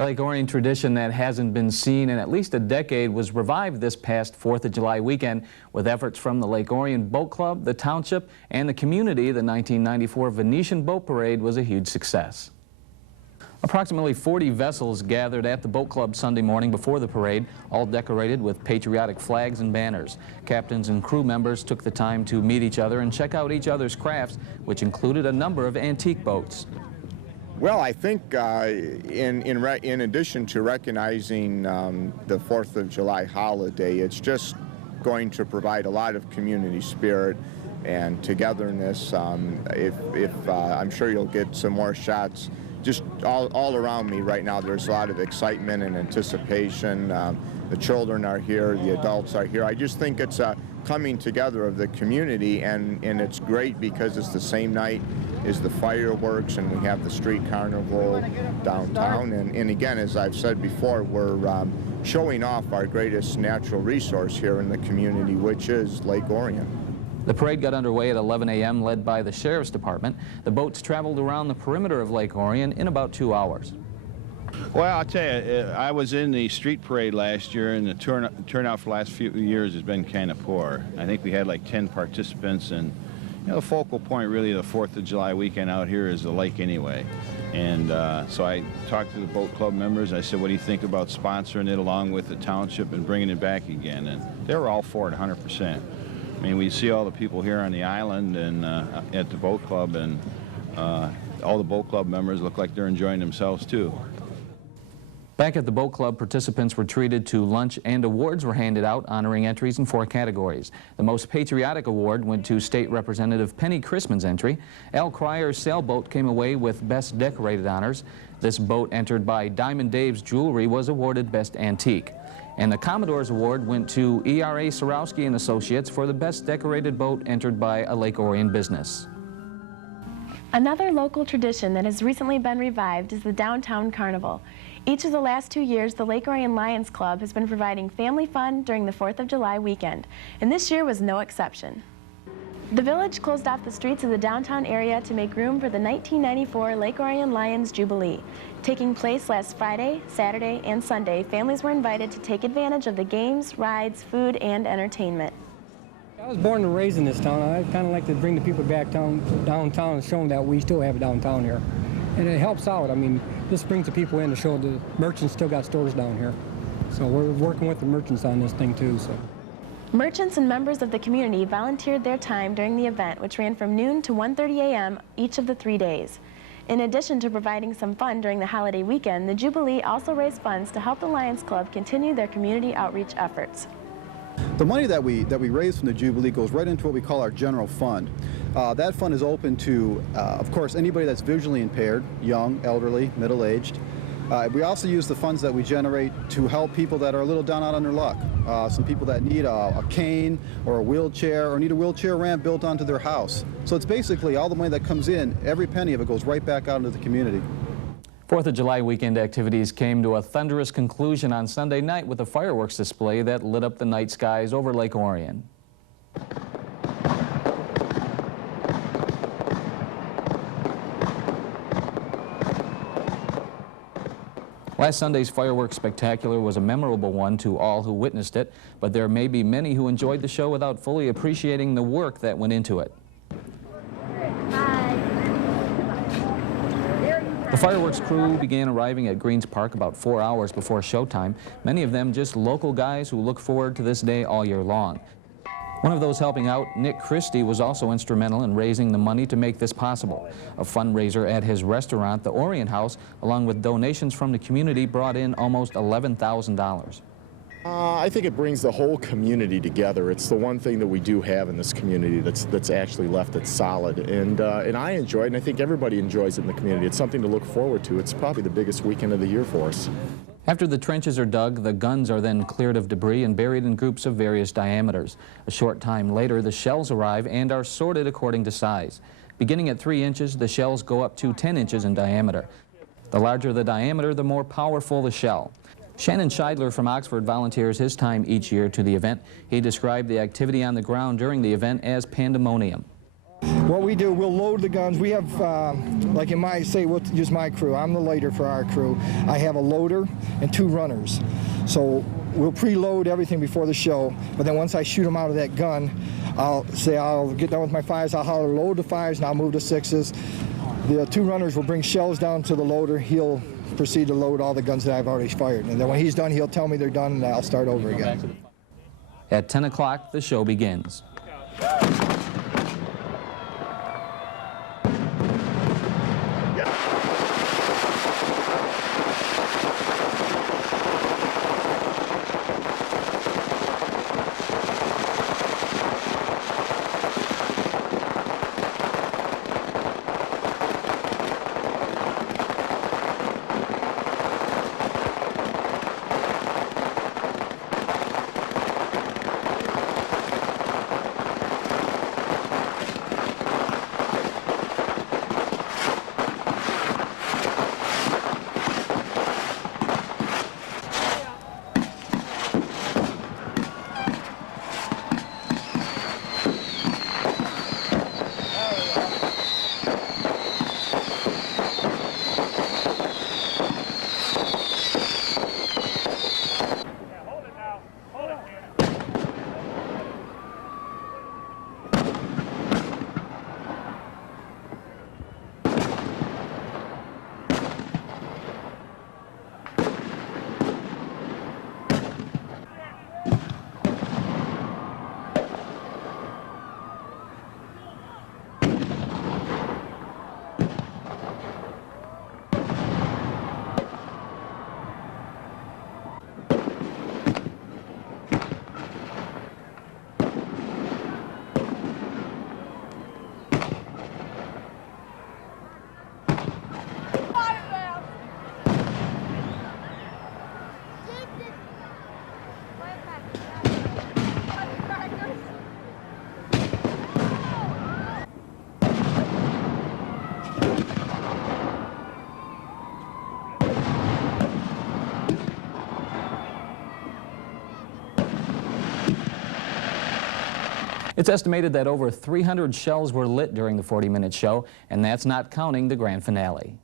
A Lake Orion tradition that hasn't been seen in at least a decade was revived this past 4th of July weekend with efforts from the Lake Orion Boat Club, the township, and the community. The 1994 Venetian Boat Parade was a huge success. Approximately 40 vessels gathered at the boat club Sunday morning before the parade, all decorated with patriotic flags and banners. Captains and crew members took the time to meet each other and check out each other's crafts, which included a number of antique boats. Well, I think in addition to recognizing the 4th of July holiday, it's just going to provide a lot of community spirit and togetherness. I'm sure you'll get some more shots just all around me right now. There's a lot of excitement and anticipation. The children are here, the adults are here. I just think it's a coming together of the community, and it's great because it's the same night as the fireworks, and we have the street carnival downtown. And again, as I've said before, we're showing off our greatest natural resource here in the community, which is Lake Orion. The parade got underway at 11 a.m. led by the Sheriff's Department. The boats traveled around the perimeter of Lake Orion in about 2 hours. Well, I'll tell you, I was in the street parade last year, and the turnout for the last few years has been kind of poor. I think we had like 10 participants, and the focal point really of the 4th of July weekend out here is the lake anyway. And so I talked to the boat club members. I said, what do you think about sponsoring it along with the township and bringing it back again? And they were all for it 100%. I mean, we see all the people here on the island and at the boat club, and all the boat club members look like they're enjoying themselves too. Back at the boat club, participants were treated to lunch and awards were handed out, honoring entries in 4 categories. The most patriotic award went to State Representative Penny Chrisman's entry. Al Cryer's sailboat came away with Best Decorated honors. This boat, entered by Diamond Dave's Jewelry, was awarded Best Antique. And the Commodore's Award went to E.R.A. Sorowski and Associates for the Best Decorated Boat, entered by a Lake Orion business. Another local tradition that has recently been revived is the Downtown Carnival. Each of the last 2 years, the Lake Orion Lions Club has been providing family fun during the 4th of July weekend, and this year was no exception. The village closed off the streets of the downtown area to make room for the 1994 Lake Orion Lions Jubilee. Taking place last Friday, Saturday, and Sunday, families were invited to take advantage of the games, rides, food, and entertainment. I was born and raised in this town. I kind of like to bring the people back downtown and show them that we still have a downtown here. And it helps out. I mean, this brings the people in to show the merchants still got stores down here. So we're working with the merchants on this thing too. So. Merchants and members of the community volunteered their time during the event, which ran from noon to 1:30 a.m. each of the 3 days. In addition to providing some fun during the holiday weekend, the Jubilee also raised funds to help the Lions Club continue their community outreach efforts. The money that we raise from the Jubilee goes right into what we call our general fund. That fund is open to, of course, anybody that's visually impaired, young, elderly, middle-aged. We also use the funds that we generate to help people that are a little down out on their luck. Some people that need a cane or a wheelchair, or need a wheelchair ramp built onto their house. So it's basically all the money that comes in, every penny of it goes right back out into the community. 4th of July weekend activities came to a thunderous conclusion on Sunday night with a fireworks display that lit up the night skies over Lake Orion. Last Sunday's fireworks spectacular was a memorable one to all who witnessed it, but there may be many who enjoyed the show without fully appreciating the work that went into it. The fireworks crew began arriving at Greens Park about 4 hours before showtime, many of them just local guys who look forward to this day all year long. One of those helping out, Nick Christie, was also instrumental in raising the money to make this possible. A fundraiser at his restaurant, the Orion House, along with donations from the community, brought in almost $11,000. I think it brings the whole community together. It's the one thing that we do have in this community that's actually left that's solid. And I enjoy it, and I think everybody enjoys it in the community. It's something to look forward to. It's probably the biggest weekend of the year for us. After the trenches are dug, the guns are then cleared of debris and buried in groups of various diameters. A short time later, the shells arrive and are sorted according to size. Beginning at 3 inches, the shells go up to 10 inches in diameter. The larger the diameter, the more powerful the shell. Shannon Scheidler from Oxford volunteers his time each year to the event. He described the activity on the ground during the event as pandemonium. What we do, we'll load the guns. We have, like in my, say, we'll use my crew. I'm the leader for our crew. I have a loader and 2 runners. So we'll preload everything before the show, but then once I shoot them out of that gun, I'll get done with my 5s, I'll holler load the 5s, and I'll move to 6s. The 2 runners will bring shells down to the loader. He'll proceed to load all the guns that I've already fired. And then when he's done, he'll tell me they're done, and I'll start over again. At 10 o'clock, the show begins. It's estimated that over 300 shells were lit during the 40-minute show, and that's not counting the grand finale.